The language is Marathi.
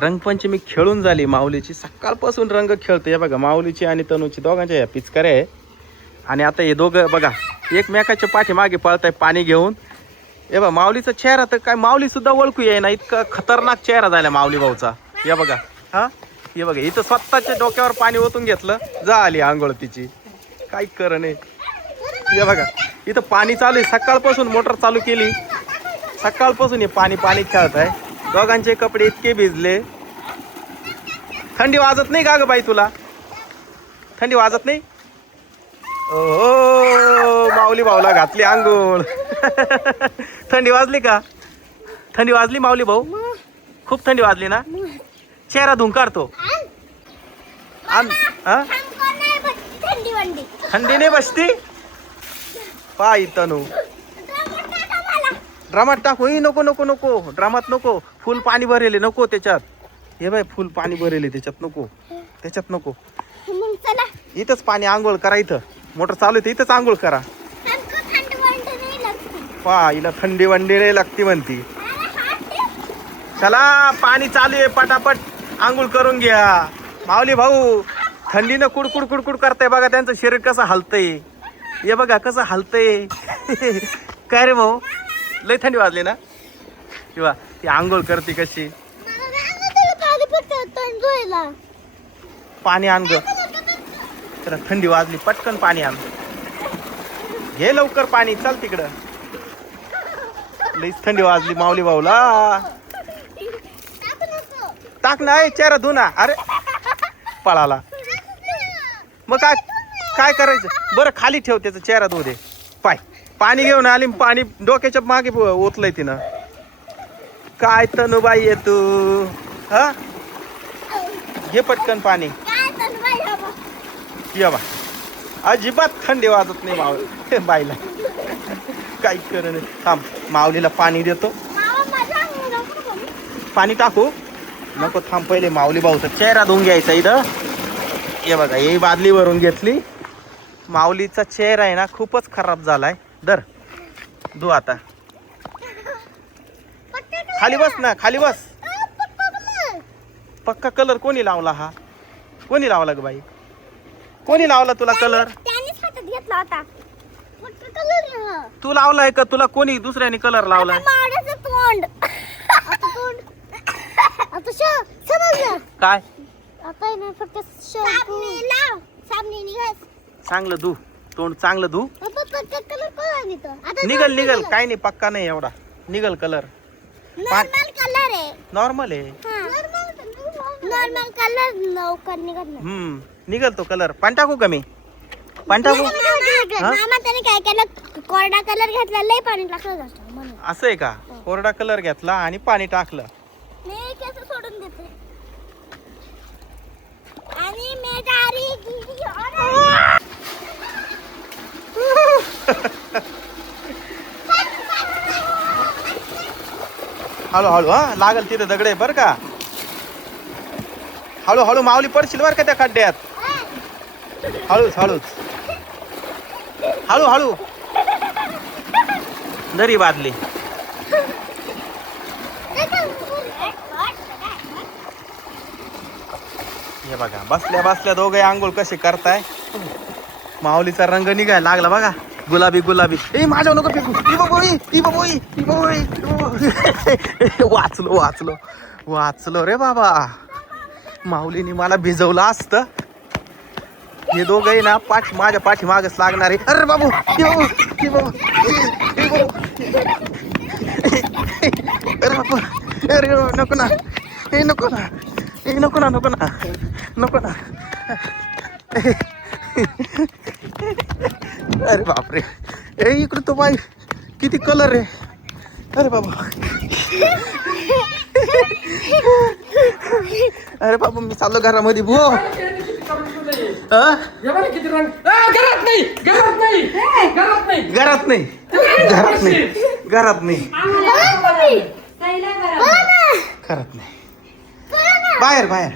रंगपंचमी खेळून झाली माऊलीची. सकाळपासून रंग खेळतो. हे बघा माऊलीची आणि तनूची दोघांच्या या पिचकाऱ्या आहे. आणि आता हे दोघं बघा एकमेकाच्या पाठीमागे पळताय पाणी घेऊन. हे बघा माऊलीचा चेहरा तर काय माऊली सुद्धा ओळखू येईना, इतका खतरनाक चेहरा झाला माऊली भाऊचा. हे बघा हा, हे बघा इथं स्वतःच्या डोक्यावर पाणी ओतून घेतलं, जा आली आंघोळ तिची. काय करणं आहे. हे बघा इथं पाणी चालू आहे, सकाळपासून मोटर चालू केली, सकाळपासून हे पाणी पाणी खेळत आहे. दोघांचे कपडे इतके भिजले. थंडी वाजत नाही का ग बाई तुला? थंडी वाजत नाही? ओ माऊली भाऊला घातली आंघोळ. थंडी वाजली का? थंडी वाजली माऊली भाऊ? खूप थंडी वाजली ना? चेहरा धुवून काढतो. थंडी नाही बसती पाय तनू. ड्रामात टाकू. नको नको नको, ड्रामात नको. फुल पाणी भरेले नको त्याच्यात. हे बाय फुल पाणी भरेले त्याच्यात, नको त्याच्यात नको. इथंच पाणी आंघोळ करा. इथं मोटर चालू आहे इथंच आंघोळ करा. पा हिला थंडी वंडी नाही लागती म्हणती. चला पाणी चालू आहे, पटापट आंघोळ करून घ्या. माऊली भाऊ थंडीनं कुडकुड कुडकुड करताय बघा. त्यांचं शरीर कसं हलतंय, हे बघा कसं हलतंय. काय रे भाऊ लय थंडी वाजली ना? किंवा ती आंघोळ करते कशी. पाणी आण ग. तर थंडी वाजली, पटकन पाणी आण. घे लवकर पाणी, चल तिकडं. लईच थंडी वाजली माऊली भाऊला. टाक ना, चेहरा धु ना. अरे पळाला. मग काय काय करायचं बरं, खाली ठेव त्याचा चेहरा धुऊ दे. पाय पाणी घेऊन आली, पाणी डोक्याच्या मागे ओतलंय तिनं. काय तनुबाई आहे तू हा? घे पटकन पाणी. ये बा अजिबात थंडी वाजत नाही माऊली बाईला. काही कर नाही. थांब माऊलीला पाणी देतो. पाणी टाकू नको, थांब पहिले माऊली भाऊचा चेहरा धुवून घ्यायचा इथं. हे बघा ही बादली भरून घेतली. माऊलीचा चेहरा आहे ना खूपच खराब झालाय. दर धु आता. खाली बस ना, खाली बस. पक्का कलर कोणी लावला हा? कोणी लावला ग बाई? कोणी लावला तुला कलर? तू लावलाय का? तुला कोणी दुसऱ्याने कलर लावलाय? काय चांगलं धु, तोंड चांगलं धु. निघल निघल, काय नाही, पक्का नाही एवढा. निघल कलर. कलर आहे, नॉर्मल आहे. नॉर्मल कलर लवकर निघत नाही. निघल तो कलर. पाणी टाकू का मी? पाणी टाकू? मामा त्याने काय केलं, कोरडा कलर घेतला, लय पाणी टाकलं जास्त म्हणून. असं आहे का? कोरडा कलर घेतला आणि पाणी टाकलं. मी केस सोडून देते आणि मेदारी हळूहळू हा, लागल तिथे दगडे बर का. हळूहळू माऊली पडशील बर का त्या खड्ड्यात. हळूच हळूच, हळूहळू. दरी बादली. हे बघा बसल्या बसल्या दोघे आंघोळ कसे करताय. माऊलीचा रंग निघायला लागला बघा, गुलाबी गुलाबी. ए माझ्या नको फेकू. वाचलो वाचलो वाचलो रे बाबा. माऊलीने मला भिजवलं असतं. हे दोघंही ना माझ्या पाठी मागच लागणार आहे. अरे बाबू अरे बाबा, अरे नको ना, हे नको ना, हे नको ना, नको ना, नको ना. अरे बापरे. ए इकडे तो बाई किती कलर आहे. अरे बाबा, अरे बाबा मी चाललो घरामध्ये. भो घरात नाही, घरात नाही, घरात नाही, घरात नाही, घरात नाही, घरात नाही, बाहेर बाहेर.